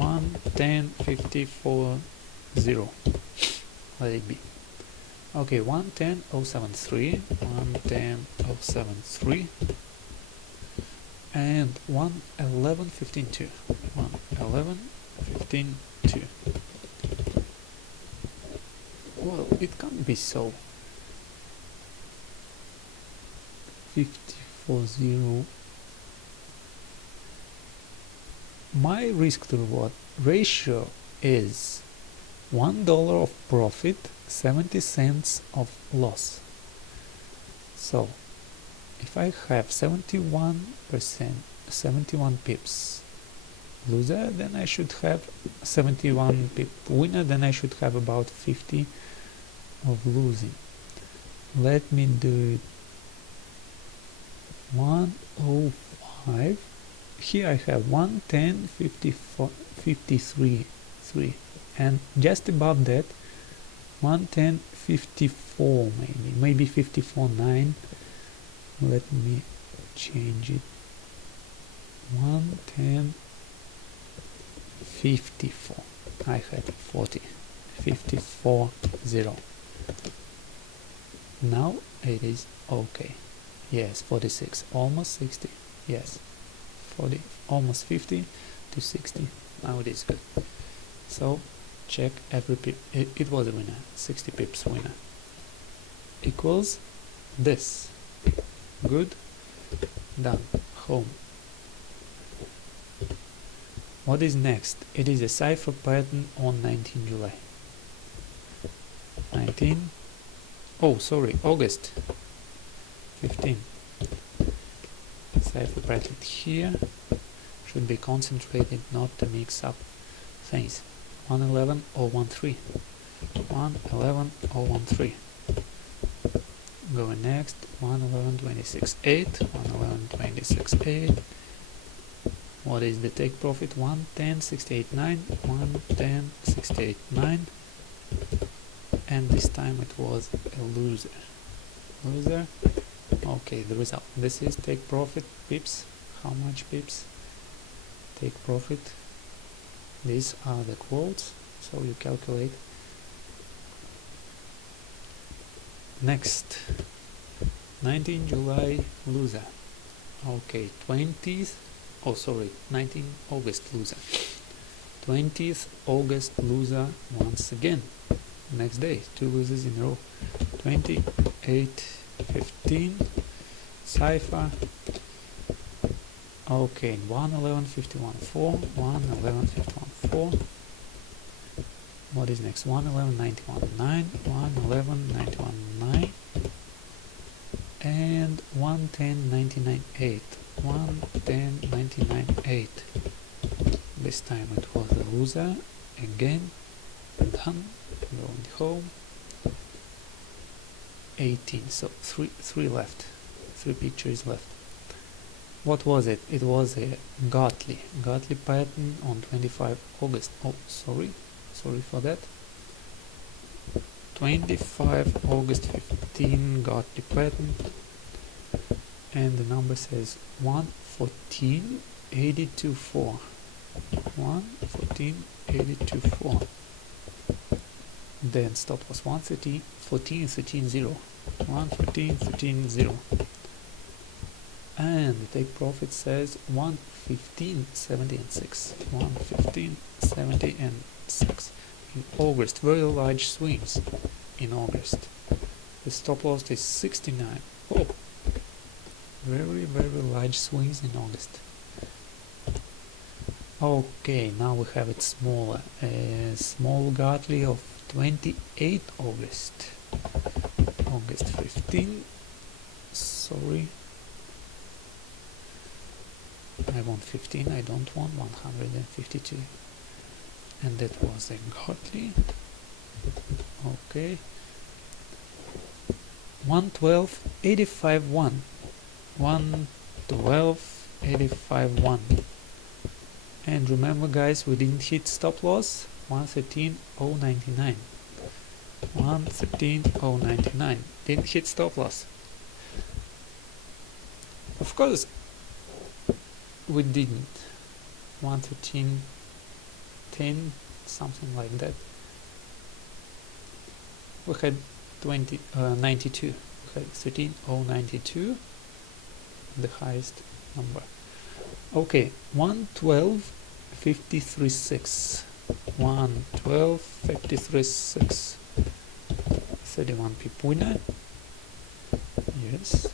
110.54.0. Let it be. Okay, 110.073. 110.073. And 111.15.2. 111.15.2. Well, it can't be so. 54.0. My risk to reward ratio is $1 of profit, 70 cents of loss. So if I have 71%, 71 pips loser, then I should have 71 pip winner, then I should have about 50 of losing. Let me do it. 105. Here I have 110.53.3, and just above that 110.54.0. 54, maybe 54.9. Let me change it. 110.54. I had 40. 54.0. Now it is okay. Yes, 46, almost 60. Yes, 40, almost 50 to 60. Now it is good. So check every pip. It was a winner. 60 pips winner equals this. Good. Done. Home. What is next? It is a cipher pattern on 19 July. 19. Oh, sorry, August 15. Cipher pattern here should be concentrated, not to mix up things. 111 or 13. 111 or 13. Going next. 111.26.8. 111.26.8. What is the take profit? 110.68.9. 110.68.9. And this time it was a loser. Loser. Okay, the result. This is take profit pips. How much pips? Take profit. These are the quotes, so you calculate. Next, 19 July loser. Okay, 20th. Oh, sorry, 19 August loser. 20th August loser once again. Next day, 2 losers in a row. 28.15 cipher. Okay, 111.51.4. 111.51.4. What is next? 111.91.9. 111.91.9. And 110.99.8. 110.99.8. This time it was a loser again. Done. Going home. 18. So three left. 3 pictures left. What was it? It was a Gartley pattern on 25 August. Oh, sorry for that. 25 August 15 Gartley pattern, and the number says 114.82.4. 114.82.4. Then stop was 114.13.0. 114.13.0. And the take profit says 115.70.6. 115.70.6. In August, very large swings in August. The stop loss is 69. Oh, very large swings in August. Okay, now we have it smaller. A small Gartley of 28 August. August 15. Sorry. I want 15, I don't want 152. And that was a Gartley. Okay. 112.85.1. 112.85.1. And remember guys, we didn't hit stop loss. 113.099. 113.099. Didn't hit stop loss. Of course we didn't. 113.10, something like that. We had 92. We had 13.092, the highest number. Okay, 112.53.6. 112.53.6. 31 pip winner. Yes.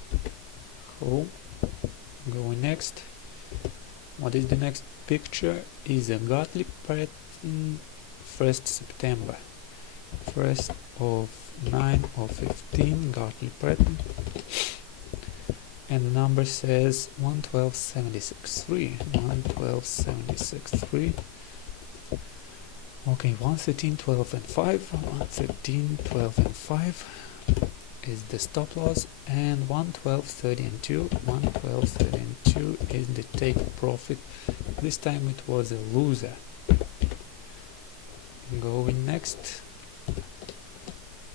Home. Going next. What is the next picture? Is a Gartley pattern 1st September. 1st of 9 or 15 Gartley pattern. And the number says 112.76.3. 112.76.3. Okay, 113.12 and 5. 113.12 and 5 is the stop loss, and 112.30 and 2. 112.30 and 2 is the take profit. This time it was a loser. Going next.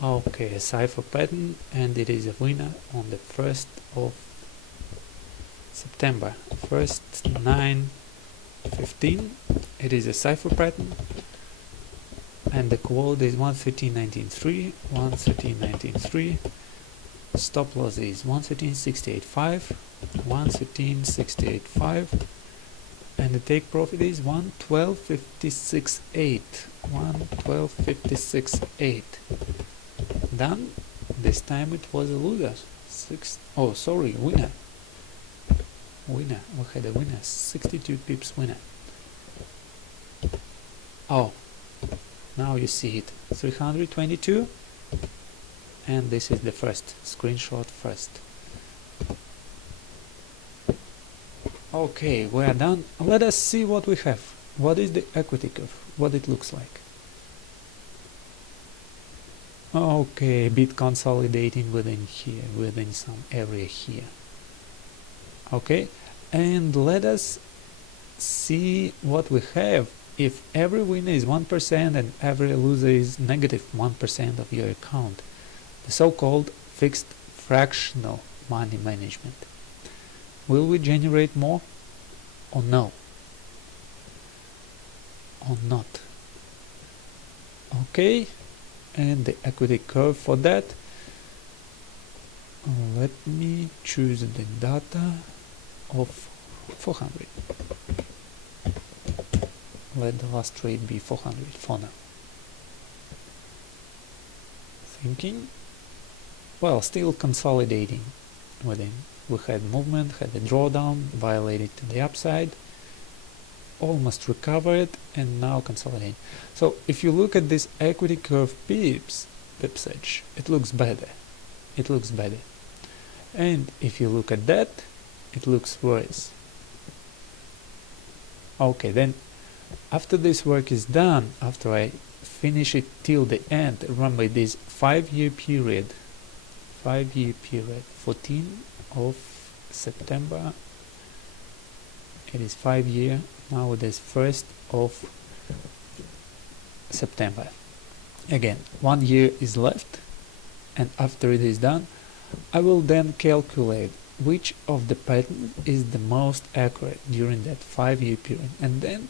Okay, a cipher pattern, and it is a winner on the 1st of September. 1st 9:15. It is a cipher pattern, and the quote is 113.19.3, 113.19.3. Stop loss is 113.68.5, 113.68.5, and the take profit is 112.56.8, 112.56.8. Done. This time it was a loser. Winner. Winner. We had a winner. 62 pips winner. Oh, now you see it. 322. And this is the first screenshot first. Okay, we are done. Let us see what we have. What is the equity curve? What it looks like. Okay, bit consolidating within here, within some area here. Okay, and let us see what we have if every winner is 1% and every loser is negative 1% of your account. The so-called fixed fractional money management. Will we generate more or no? Or not? Okay, and the equity curve for that. Let me choose the data of 400. Let the last trade be 400 for now. Thinking. Well, still consolidating within. We had movement, had a drawdown, violated to the upside, almost recovered, and now consolidating. So if you look at this equity curve pipsage, it looks better. It looks better. And if you look at that, it looks worse. Okay, then after this work is done, after I finish it till the end, remember this 5-year period, 14 of September, it is 5 year, now it is 1st of September. Again, 1 year is left, and after it is done, I will then calculate which of the pattern is the most accurate during that 5-year period, and then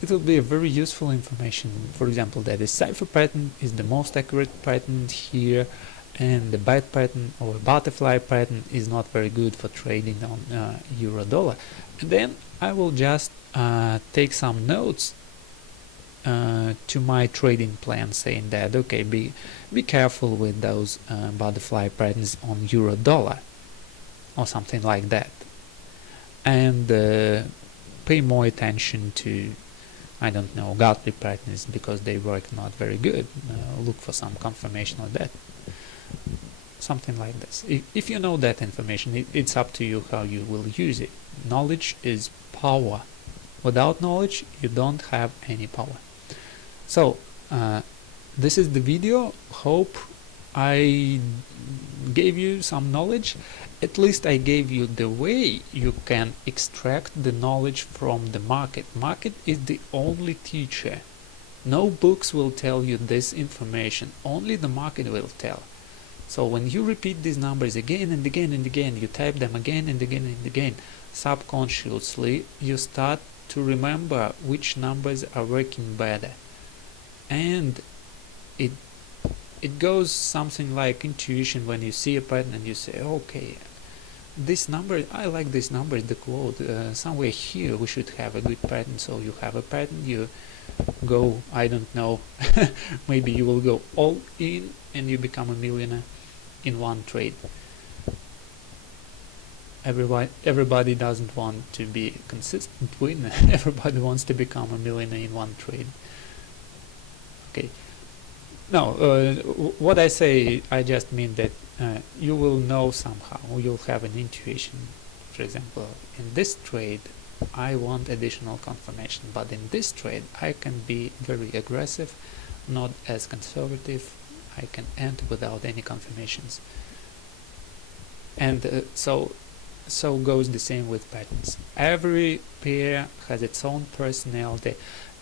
it will be a very useful information. For example, that the cipher pattern is the most accurate pattern here, and the bat pattern or butterfly pattern is not very good for trading on euro dollar. And then I will just take some notes to my trading plan, saying that okay, be careful with those butterfly patterns on euro dollar or something like that, and pay more attention to, I don't know, Gartley patterns because they work not very good. Look for some confirmation of that. Something like this. If you know that information, it's up to you how you will use it. Knowledge is power. Without knowledge, you don't have any power. So, this is the video. Hope I gave you some knowledge. At least I gave you the way you can extract the knowledge from the market. Market is the only teacher. No books will tell you this information. Only the market will tell. So when you repeat these numbers again and again and again, you type them again and again and again, subconsciously you start to remember which numbers are working better. And it goes something like intuition. When you see a pattern and you say, okay, this number, I like this number, the quote, somewhere here we should have a good pattern. So you have a pattern, you go, I don't know, maybe you will go all in and you become a millionaire in one trade. Everybody doesn't want to be a consistent winner. Everybody wants to become a millionaire in one trade. Okay. No, what I say, I just mean that you will know somehow, you'll have an intuition. For example, in this trade, I want additional confirmation, but in this trade, I can be very aggressive, not as conservative. I can enter without any confirmations. And so goes the same with patterns. Every pair has its own personality,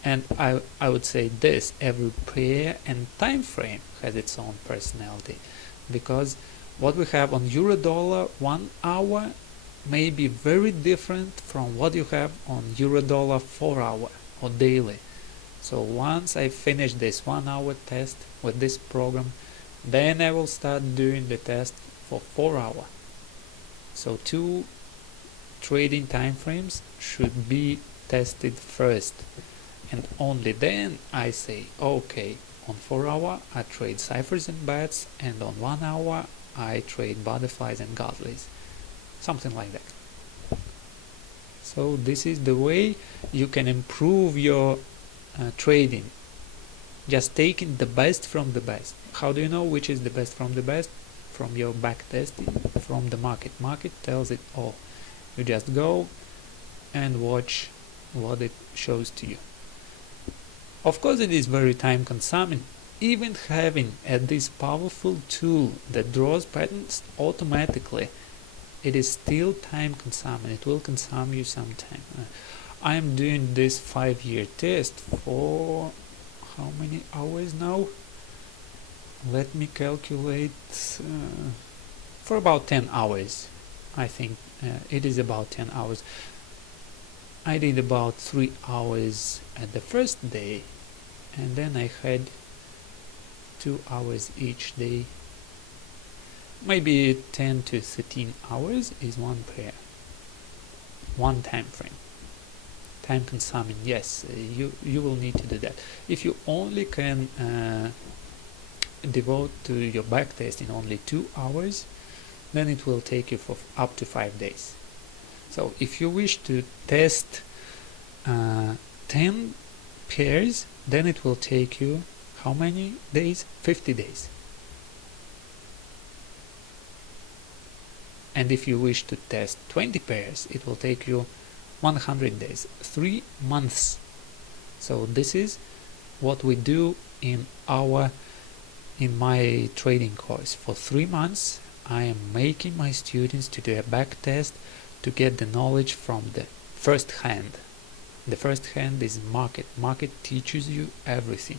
And I would say this: every pair and time frame has its own personality, because what we have on Eurodollar 1 hour may be very different from what you have on Eurodollar 4 hour or daily. So once I finish this 1 hour test with this program, then I will start doing the test for 4 hour. So 2 trading time frames should be tested first, and only then I say, okay, on 4 hour I trade ciphers and bats, and on 1 hour I trade butterflies and godlies, something like that. So this is the way you can improve your trading, just taking the best from the best. How do you know which is the best from the best? From your back testing, from the market. Market tells it all. You just go and watch what it shows to you. Of course, it is very time consuming. Even having this powerful tool that draws patterns automatically, it is still time consuming. It will consume you some time. I am doing this 5-year test for how many hours now? Let me calculate. For about 10 hours. I think it is about 10 hours. I did about 3 hours at the first day, and then I had 2 hours each day. Maybe 10 to 13 hours is one pair, one time frame. Time consuming, yes, you will need to do that. If you only can devote to your backtesting only 2 hours, then it will take you for up to 5 days. So if you wish to test 10 pairs, then it will take you how many days? 50 days. And if you wish to test 20 pairs, it will take you 100 days, 3 months. So this is what we do in my trading course. For 3 months I am making my students to do a back test to get the knowledge from the first hand. The first hand is market. Market teaches you everything.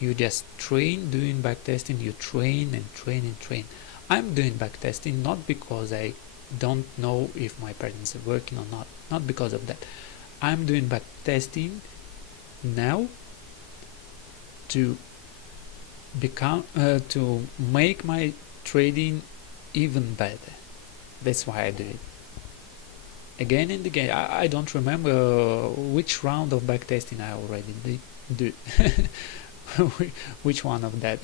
You just train doing back testing. You train and train and train. I'm doing back testing not because I don't know if my patterns are working or not because of that. I'm doing back testing now to make my trading even better. That's why I do it again and again. I don't remember which round of backtesting I already did which one of that.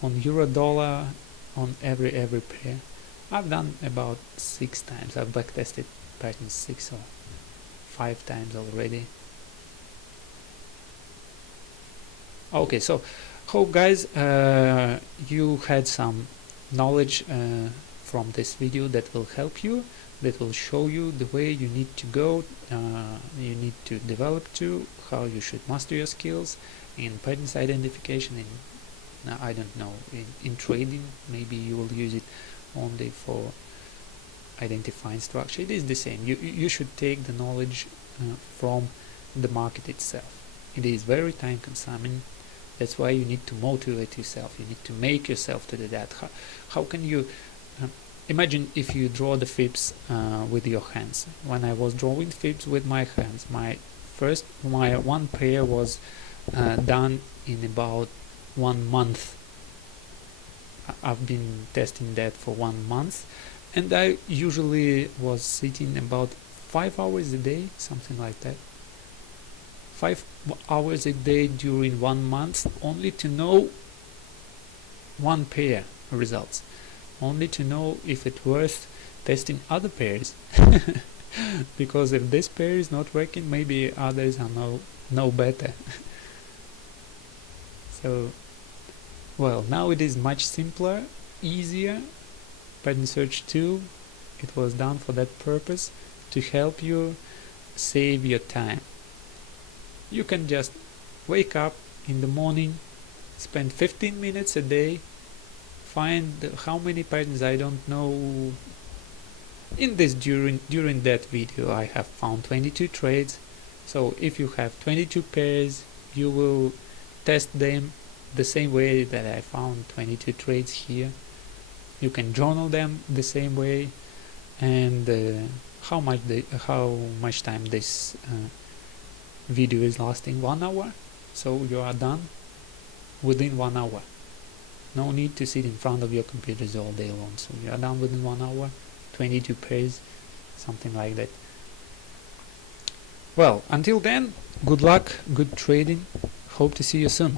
On Eurodollar, on every pair, I've done about 6 times. I've backtested patterns 6 or 5 times already. Okay, so hope guys you had some knowledge from this video that will help you, that will show you the way you need to go, you need to develop to, how you should master your skills in patterns identification, I don't know, in trading. Maybe you will use it only for identifying structure. It is the same. You should take the knowledge from the market itself. It is very time consuming. That's why you need to motivate yourself. You need to make yourself to do that. How can you imagine if you draw the fibs with your hands? When I was drawing fibs with my hands, my one pair was done in about 1 month. I've been testing that for 1 month, and I usually was sitting about 5 hours a day, something like that. 5 hours a day during 1 month, only to know one pair results, only to know if it's worth testing other pairs. Because if this pair is not working, maybe others are no better. So, well, now it is much simpler, easier. Pattern search tool, it was done for that purpose, to help you save your time. You can just wake up in the morning, spend 15 minutes a day, find how many patterns I don't know. In this during that video I have found 22 trades, So if you have 22 pairs, you will test them the same way that I found 22 trades here. You can journal them the same way, and how much time this video is lasting? 1 hour. So you are done within 1 hour. No need to sit in front of your computers all day long. So you are done within 1 hour, 22 pairs, something like that. Well, until then, good luck, good trading. Hope to see you soon.